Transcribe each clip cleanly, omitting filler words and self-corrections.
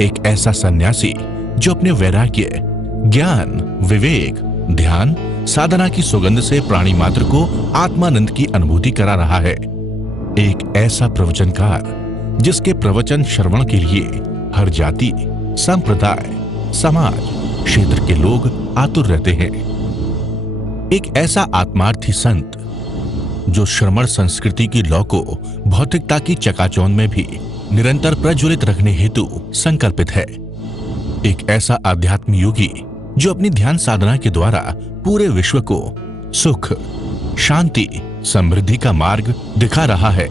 एक ऐसा सन्यासी जो अपने वैराग्य, ज्ञान, विवेक, ध्यान, साधना की सुगंध से प्राणी मात्र को आत्मानंद की अनुभूति करा रहा है। एक ऐसा प्रवचनकार जिसके प्रवचन श्रवण के लिए हर जाति, संप्रदाय, समाज, क्षेत्र के लोग आतुर रहते हैं। एक ऐसा आत्मार्थी संत जो श्रमण संस्कृति की लौ को भौतिकता की चकाचौंध में भी निरंतर प्रज्वलित रखने हेतु संकल्पित है। एक ऐसा आध्यात्म योगी जो अपनी ध्यान साधना के द्वारा पूरे विश्व को सुख, शांति, समृद्धि का मार्ग दिखा रहा है।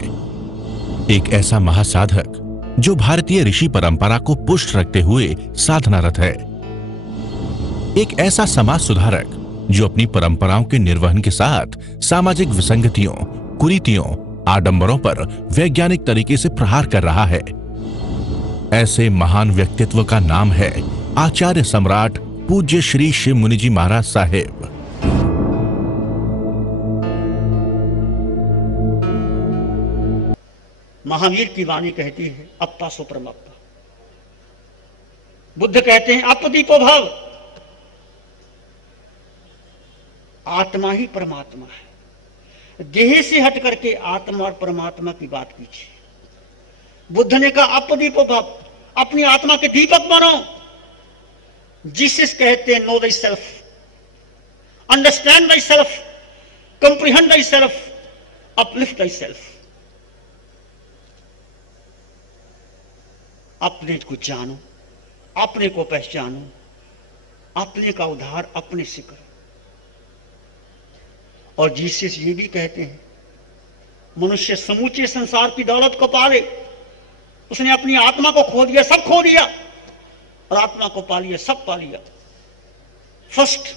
एक ऐसा महासाधक जो भारतीय ऋषि परंपरा को पुष्ट रखते हुए साधनारत है। एक ऐसा समाज सुधारक जो अपनी परंपराओं के निर्वहन के साथ सामाजिक विसंगतियों, कुरीतियों, आडंबरों पर वैज्ञानिक तरीके से प्रहार कर रहा है। ऐसे महान व्यक्तित्व का नाम है आचार्य सम्राट पूज्य श्री शिव मुनि जी महाराज साहेब। महावीर की वाणी कहती है अप्पा सो परमप्पा। बुद्ध कहते हैं अपदीपो भव। आत्मा ही परमात्मा है। देह से हट करके आत्मा और परमात्मा की बात कीजिए। बुद्ध ने कहा अपदीपो भव, अपनी आत्मा के दीपक बनो। जीसस कहते हैं no thy self, understand thy self, comprehend thy self, uplift thy self. अपने को जानो, अपने को पहचानो, अपने का उद्धार अपने से करो। और जीसस ये भी कहते हैं मनुष्य समूचे संसार की दौलत को पाले, उसने अपनी आत्मा को खो दिया, सब खो दिया, और आत्मा को पा लिया, सब पा लिया। First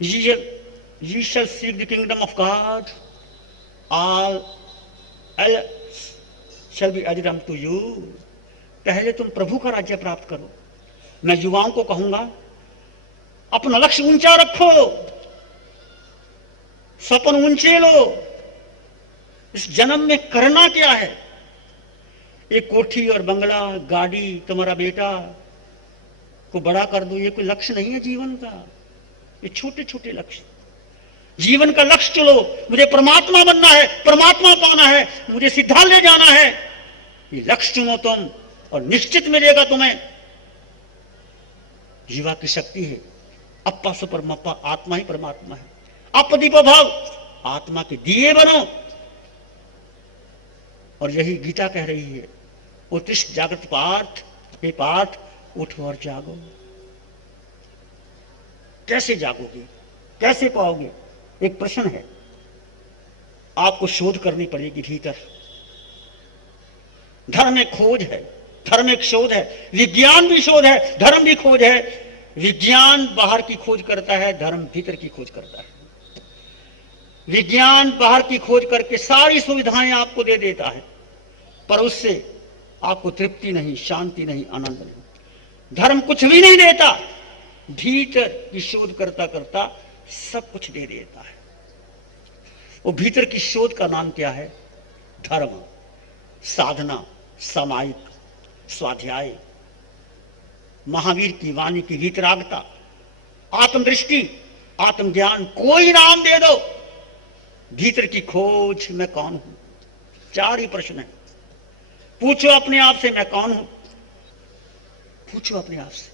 ye shall seek the kingdom of God, all else shall be added unto you। पहले तुम प्रभु का राज्य प्राप्त करो। मैं युवाओं को कहूंगा अपना लक्ष्य ऊंचा रखो, सपन ऊंचे लो। इस जन्म में करना क्या है? एक कोठी और बंगला, गाड़ी, तुम्हारा बेटा को बड़ा कर दो, ये कोई लक्ष्य नहीं है जीवन का। ये छोटे छोटे लक्ष्य। जीवन का लक्ष्य चलो, मुझे परमात्मा बनना है, परमात्मा पाना है, मुझे सिद्धालय जाना है। ये लक्ष्य चुनो तुम और निश्चित मिलेगा तुम्हें। जीवा की शक्ति है अप्पा सो परमप्पा, आत्मा ही परमात्मा है। अपदीपो भव, आत्मा के दिए बनो। और यही गीता कह रही है उत्तिष्ठ जागृत पार्थ, हे पार्थ उठो और जागो। कैसे जागोगे, कैसे पाओगे? एक प्रश्न है, आपको शोध करनी पड़ेगी भीतर। धर्म एक खोज है, धर्म एक शोध है, विज्ञान भी शोध है, धर्म भी खोज है। विज्ञान बाहर की खोज करता है, धर्म भीतर की खोज करता है। विज्ञान बाहर की खोज करके सारी सुविधाएं आपको दे देता है, पर उससे आपको तृप्ति नहीं, शांति नहीं, आनंद नहीं। धर्म कुछ भी नहीं देता, भीतर की शोध करता करता सब कुछ दे देता है। वो भीतर की शोध का नाम क्या है? धर्म, साधना, सामायिक, स्वाध्याय, महावीर की वाणी की वीतरागता, आत्मदृष्टि, आत्मज्ञान। कोई नाम दे दो, भीतर की खोज, मैं कौन हूं? चार ही प्रश्न है। पूछो अपने आप से, मैं कौन हूं? पूछो अपने आप से।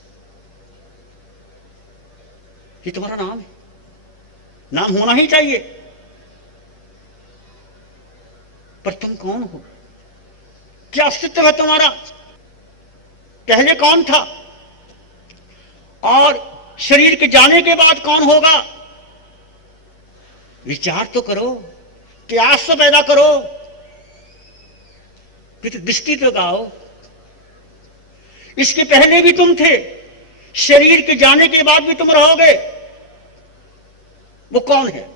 ये तुम्हारा नाम है, नाम होना ही चाहिए, पर तुम कौन हो? क्या अस्तित्व है तुम्हारा? पहले कौन था और शरीर के जाने के बाद कौन होगा? विचार तो करो, प्रयास तो पैदा करो, फिर दृष्टि तो लगाओ। इसके पहले भी तुम थे, शरीर के जाने के बाद भी तुम रहोगे। वो कौन है?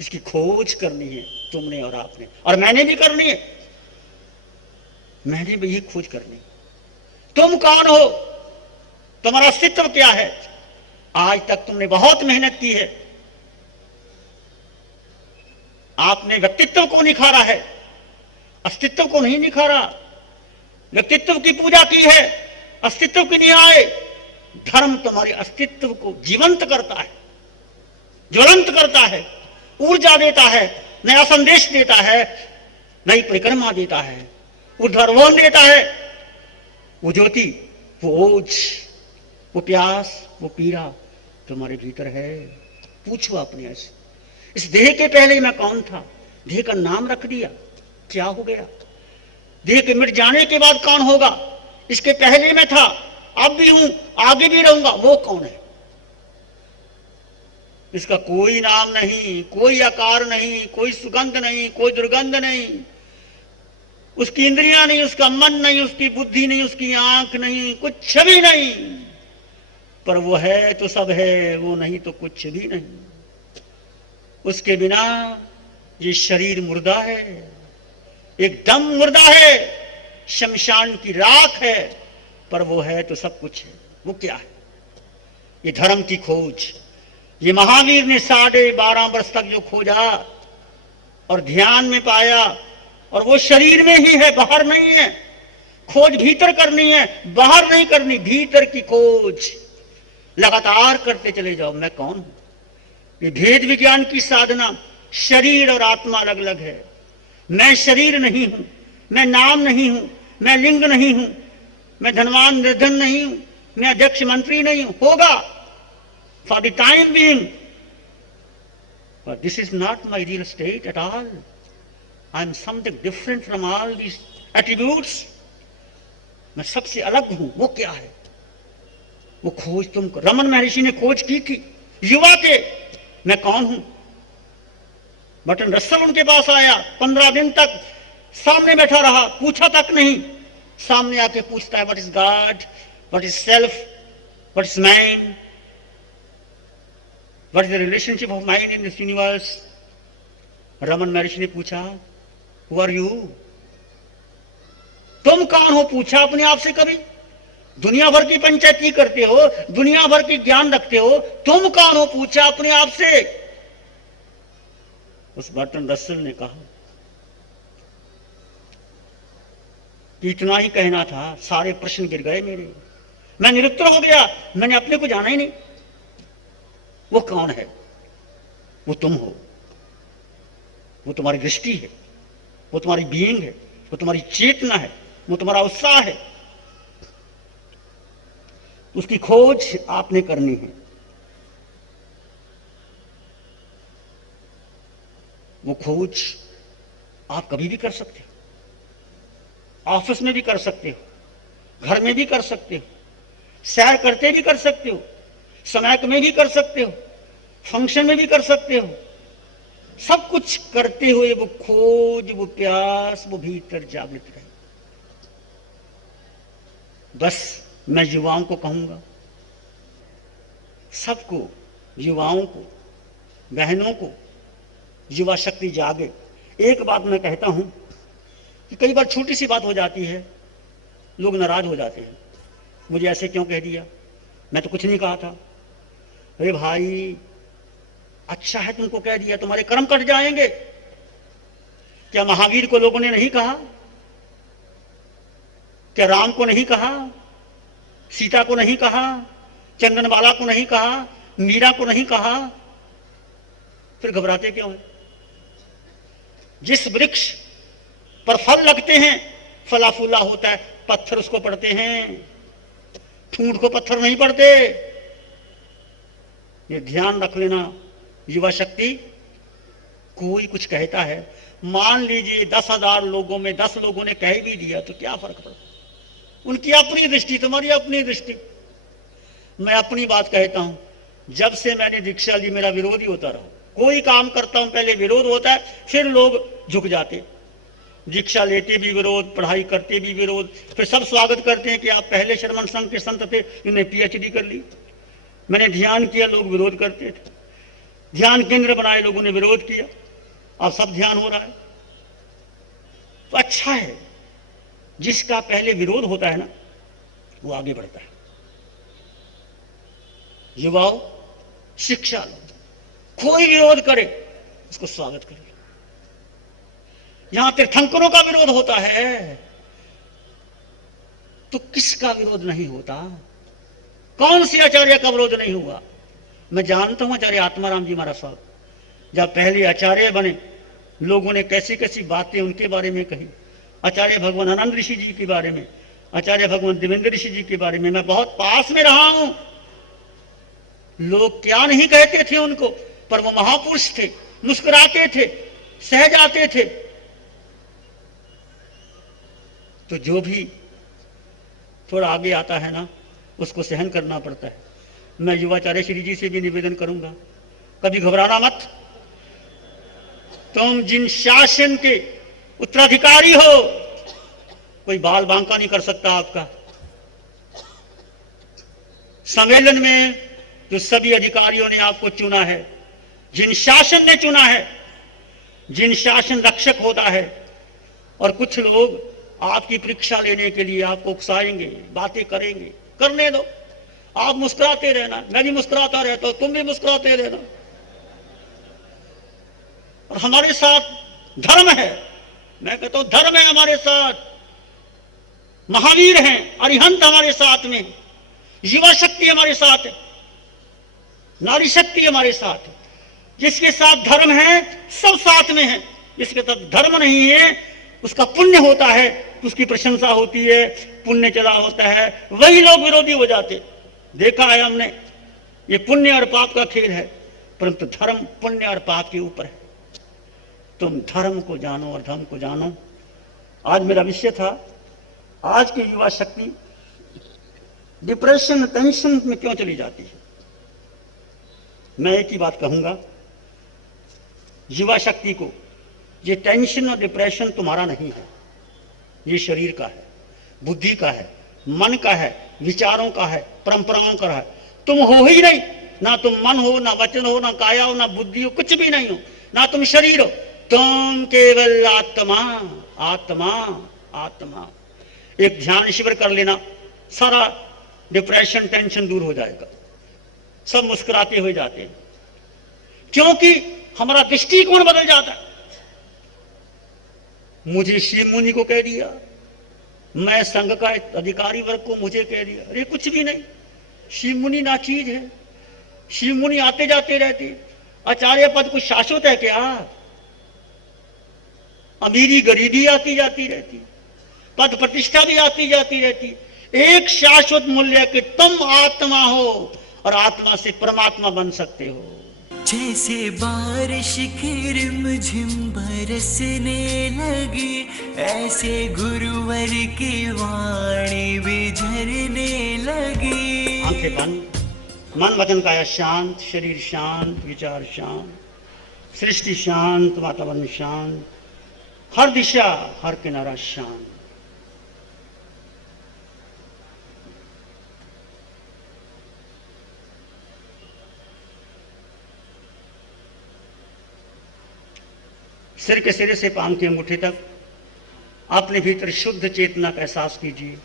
इसकी खोज करनी है तुमने और आपने, और मैंने भी करनी है। मैंने भी ये खोज करनी। तुम कौन हो? तुम्हारा अस्तित्व क्या है? आज तक तुमने बहुत मेहनत की है, आपने व्यक्तित्व को निखारा है, अस्तित्व को नहीं निखारा। व्यक्तित्व की पूजा की है, अस्तित्व की नहीं आए। धर्म तुम्हारे अस्तित्व को जीवंत करता है, ज्वलंत करता है, ऊर्जा देता है, नया संदेश देता है, नई परिक्रमा देता है, ऊर्ध्वारोहण देता है। वो ज्योति, वो ओज, वो प्यास, वो पीड़ा तुम्हारे भीतर है। पूछो अपने ऐसे, इस देह के पहले मैं कौन था? देह का नाम रख दिया, क्या हो गया? देह के मिट जाने के बाद कौन होगा? इसके पहले मैं था, अब भी हूं, आगे भी रहूंगा, वो कौन है? इसका कोई नाम नहीं, कोई आकार नहीं, कोई सुगंध नहीं, कोई दुर्गंध नहीं, उसकी इंद्रियां नहीं, उसका मन नहीं, उसकी बुद्धि नहीं, उसकी आंख नहीं, कुछ भी नहीं। पर वो है तो सब है, वो नहीं तो कुछ भी नहीं। उसके बिना ये शरीर मुर्दा है, एकदम मुर्दा है, शमशान की राख है। पर वो है तो सब कुछ है। वो क्या है? ये धर्म की खोज। ये महावीर ने 12.5 वर्ष तक जो खोजा और ध्यान में पाया, और वो शरीर में ही है, बाहर नहीं है। खोज भीतर करनी है, बाहर नहीं करनी। भीतर की खोज लगातार करते चले जाओ। मैं कौन हूं? ये भेद विज्ञान की साधना। शरीर और आत्मा अलग अलग है। मैं शरीर नहीं हूं, मैं नाम नहीं हूं, मैं लिंग नहीं हूं, मैं धनवान निर्धन नहीं हूं, मैं अध्यक्ष मंत्री नहीं हूं। होगा for the time being, but this is not my real estate at all. I am something different from all these attributes. मैं सबसे अलग हूं। वो क्या है? वो खोज तुमको रमन महर्षि ने खोज की थी युवा के, मैं कौन हूं। बर्टन रसल उनके पास आया, 15 दिन तक सामने बैठा रहा, पूछा तक नहीं। सामने आके पूछता है, what is God, what is self, what is man, what is the relationship of mind in this universe. Raman महर्षि ने पूछा, हु आर यू? तुम कौन हो? पूछा अपने आप से कभी? दुनिया भर की पंचायती करते हो, दुनिया भर की ज्ञान रखते हो, तुम कौन हो? पूछा अपने आप से। उस बर्टन रसल ने कहा कि इतना ही कहना था, सारे प्रश्न गिर गए मेरे, मैं निरुत्तर हो गया, मैंने अपने को जाना ही नहीं। वो कौन है? वो तुम हो। वो तुम्हारी दृष्टि है, वो तुम्हारी बीइंग है, वो तुम्हारी चेतना है, वो तुम्हारा उत्साह है। उसकी खोज आपने करनी है। वो खोज आप कभी भी कर सकते हो, ऑफिस में भी कर सकते हो, घर में भी कर सकते हो, सैर करते भी कर सकते हो, समय में भी कर सकते हो, फंक्शन में भी कर सकते हो। सब कुछ करते हुए वो खोज, वो प्यास, वो भीतर जागृत रहे। बस मैं युवाओं को कहूंगा, सबको, युवाओं को, बहनों को, युवा शक्ति जागे। एक बात मैं कहता हूं कि कई बार छोटी सी बात हो जाती है, लोग नाराज हो जाते हैं, मुझे ऐसे क्यों कह दिया, मैं तो कुछ नहीं कहा था। अरे भाई, अच्छा है तुमको कह दिया, तुम्हारे कर्म कट जाएंगे। क्या महावीर को लोगों ने नहीं कहा? क्या राम को नहीं कहा? सीता को नहीं कहा? चंदनबाला को नहीं कहा? मीरा को नहीं कहा? फिर घबराते क्यों हैं? जिस वृक्ष पर फल लगते हैं, फला फूला होता है, पत्थर उसको पड़ते हैं, ठूंठ को पत्थर नहीं पड़ते। ये ध्यान रख लेना। युवा शक्ति, कोई कुछ कहता है, मान लीजिए 10,000 लोगों में 10 लोगों ने कह भी दिया, तो क्या फर्क पड़ता? उनकी अपनी दृष्टि, तुम्हारी अपनी दृष्टि। मैं अपनी बात कहता हूं, जब से मैंने दीक्षा ली मेरा विरोध ही होता रहा। कोई काम करता हूं पहले विरोध होता है, फिर लोग झुक जाते। दीक्षा लेते भी विरोध, पढ़ाई करते भी विरोध, फिर सब स्वागत करते हैं कि आप पहले शर्मन संघ के संत थे, इन्हें PhD कर ली। मैंने ध्यान किया, लोग विरोध करते थे। ध्यान केंद्र बनाए, लोगों ने विरोध किया, अब सब ध्यान हो रहा है। तो अच्छा है, जिसका पहले विरोध होता है ना, वो आगे बढ़ता है। युवाओं, शिक्षा लो, कोई विरोध करे उसको स्वागत करिए। यहां तीर्थंकरों का विरोध होता है, तो किसका विरोध नहीं होता? कौन सी आचार्य का विरोध नहीं हुआ? मैं जानता हूं आचार्य आत्माराम जी महाराज साहब जब पहले आचार्य बने, लोगों ने कैसी कैसी बातें उनके बारे में कही। आचार्य भगवान आनंद ऋषि जी के बारे में, आचार्य भगवान देवेंद्र ऋषि जी के बारे में मैं बहुत पास में रहा हूं। लोग क्या नहीं कहते थे उनको, पर वो महापुरुष थे, मुस्कुराते थे, सहज आते थे। तो जो भी थोड़ा आगे आता है ना, उसको सहन करना पड़ता है। मैं युवाचार्य श्री जी से भी निवेदन करूंगा, कभी घबराना मत। तुम जिन शासन के उत्तराधिकारी हो, कोई बाल बांका नहीं कर सकता आपका। सम्मेलन में जो सभी अधिकारियों ने आपको चुना है, जिन शासन ने चुना है, जिन शासन रक्षक होता है, और कुछ लोग आपकी परीक्षा लेने के लिए आपको उकसाएंगे, बातें करेंगे, करने दो। आप मुस्कुराते रहना, मैं भी मुस्कुराता रहता हूं, तुम भी मुस्कुराते रहना। और हमारे साथ धर्म है, मैं कहता हूं धर्म है हमारे साथ, महावीर हैं, अरिहंत हमारे साथ में, युवा शक्ति हमारे साथ है, नारी शक्ति हमारे साथ है। जिसके साथ धर्म है सब साथ में है, जिसके साथ धर्म नहीं है उसका पुण्य होता है, उसकी प्रशंसा होती है, पुण्य चला होता है, वही लोग विरोधी हो जाते। देखा है हमने, ये पुण्य और पाप का खेल है, परंतु धर्म पुण्य और पाप के ऊपर है। तुम धर्म को जानो और धर्म को जानो। आज मेरा विषय था, आज की युवा शक्ति डिप्रेशन टेंशन में क्यों चली जाती है। मैं एक ही बात कहूंगा, युवा शक्ति को, ये टेंशन और डिप्रेशन तुम्हारा नहीं है, ये शरीर का है, बुद्धि का है, मन का है, विचारों का है, परंपराओं का है। तुम हो ही नहीं, ना तुम मन हो, ना वचन हो, ना काया हो, ना बुद्धि हो, कुछ भी नहीं हो, ना तुम शरीर हो, तुम केवल आत्मा। आत्मा आत्मा। एक ध्यान शिविर कर लेना, सारा डिप्रेशन टेंशन दूर हो जाएगा, सब मुस्कुराते हुए जाते हैं, क्योंकि हमारा दृष्टिकोण बदल जाता है। मुझे शिव मुनि को कह दिया, मैं संघ का अधिकारी वर्ग को मुझे कह दिया, अरे कुछ भी नहीं, शिव मुनि ना चीज है, शिव मुनि आते जाते रहते। आचार्य पद कुछ शाश्वत है क्या? अमीरी गरीबी आती जाती रहती, पद प्रतिष्ठा भी आती जाती रहती। एक शाश्वत मूल्य कि तुम आत्मा हो और आत्मा से परमात्मा बन सकते हो। जैसे बारिश की रिमझिम बरसने लगी, ऐसे गुरुवर की वाणी भी झरने लगी। आंखें बंद, मन वचन काया शांत, शरीर शांत, विचार शांत, सृष्टि शांत, वातावरण शांत, हर दिशा हर किनारा शांत। सिर के सिरे से पांव की अंगूठी तक अपने भीतर शुद्ध चेतना का एहसास कीजिए,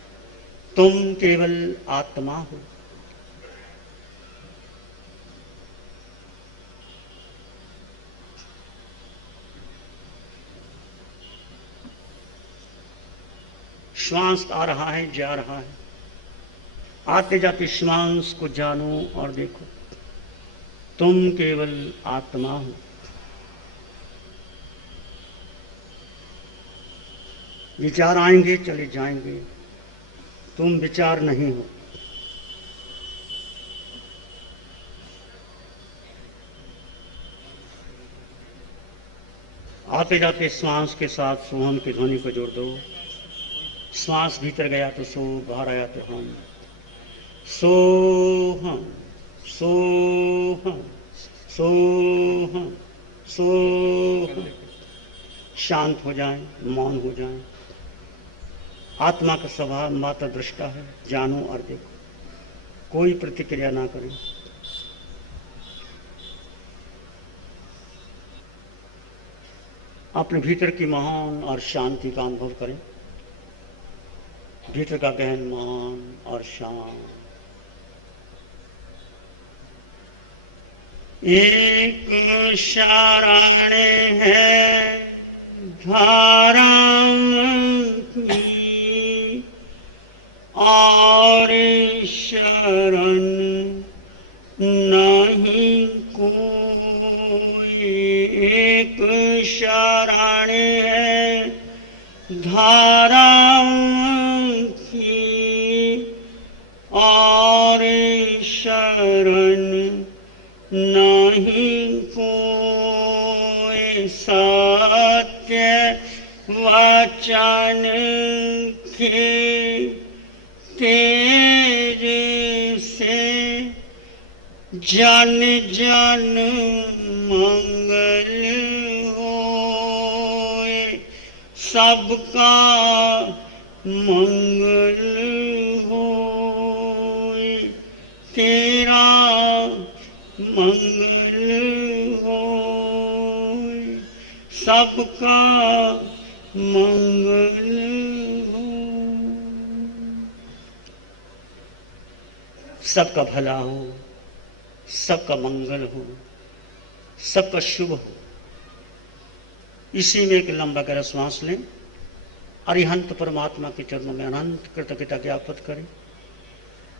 तुम केवल आत्मा हो। श्वास आ रहा है, जा रहा है, आते जाते श्वास को जानो और देखो, तुम केवल आत्मा हो। विचार आएंगे चले जाएंगे, तुम विचार नहीं हो। आते जाते श्वास के साथ सोहम की ध्वनि को जोड़ दो। श्वास भीतर गया तो सो, बाहर आया तो हम। सोहम सोहम सोहम सोहम। शांत हो जाएं, मौन हो जाएं। आत्मा का स्वभाव मात्र दृष्टा है, जानो और देखो, कोई प्रतिक्रिया ना करें। अपने भीतर की महान और शांति का अनुभव करें, भीतर का गहन मान और शांत। एक शरणे है धर्म की और शरण नहीं कोई, एक शरण है धारा की, और शरण नहीं कोई, सत्य वचन के तेज से जन जन मंगल होए, सबका मंगल होए, तेरा मंगल होए, सबका मंगल हो। सबका भला हो, सबका मंगल हो, सबका शुभ हो। इसी में एक लंबा गहरा श्वास लें, अरिहंत परमात्मा के चरणों में अनंत कृतज्ञता ज्ञापित करें।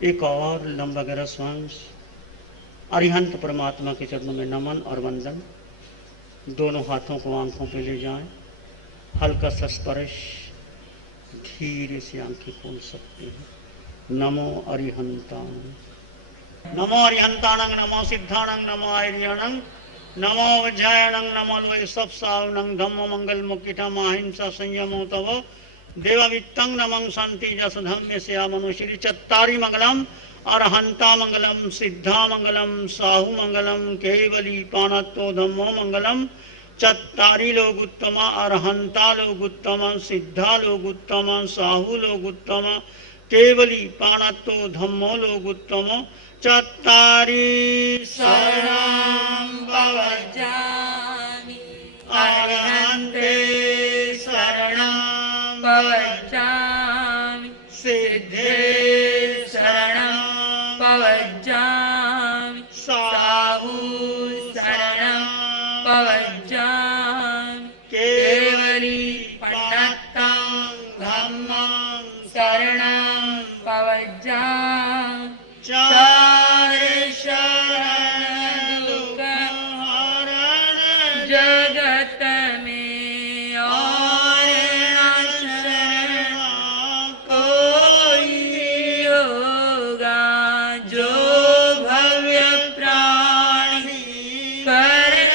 एक और लंबा गहरा श्वास, अरिहंत परमात्मा के चरणों में नमन और वंदन। दोनों हाथों को आंखों पे ले जाएं, हल्का सा स्पर्श, धीरे से आंखें खोल सकते हैं। नमो अरिहंताणं, नमो अरिहंताणं, नमो सिद्धाणं, नमो आर्याणं, नमो वज्रायणं, नमो वैशवसावणं, धम्म मंगल मुक्तिठम अहिंसा संयमो तव देववित्तं, नमं शांति जस धम्य श्यामनो श्री चत्तारी मंगलम, अरहंता मंगलम, सिद्धा मंगलम, साहु मंगलम, केवली पानत्तो धम्मो मंगलम। चत्तारी लोग उत्तम, अरहंता लोग उत्तम, सिद्धा लोग उत्तम, साहु लोग उत्तम, केवली पानत्तो धम्मो लोग उत्तम। चत्तारी शरणं भवजामि, अरहन्ते शरणं भवजामि, सिद्धे शरणं भवजामि, साहु शरणं भवजामि, केवली पानत्तं धम्मं शरणं भवजामि। चार शरण दुख हरण जगत में, और शरण कोई होगा, जो भव्य प्राणी करे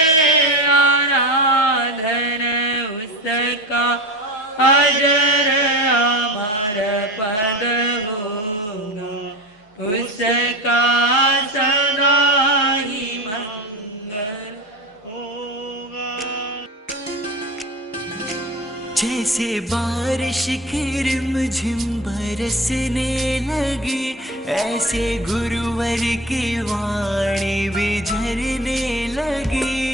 आराधन, उसका अजर अमर पद होगा, उसका सदा ही मंगल होगा। जैसे बारिश की रिमझिम बरसने लगी, ऐसे गुरुवर की वाणी भी झरने लगी।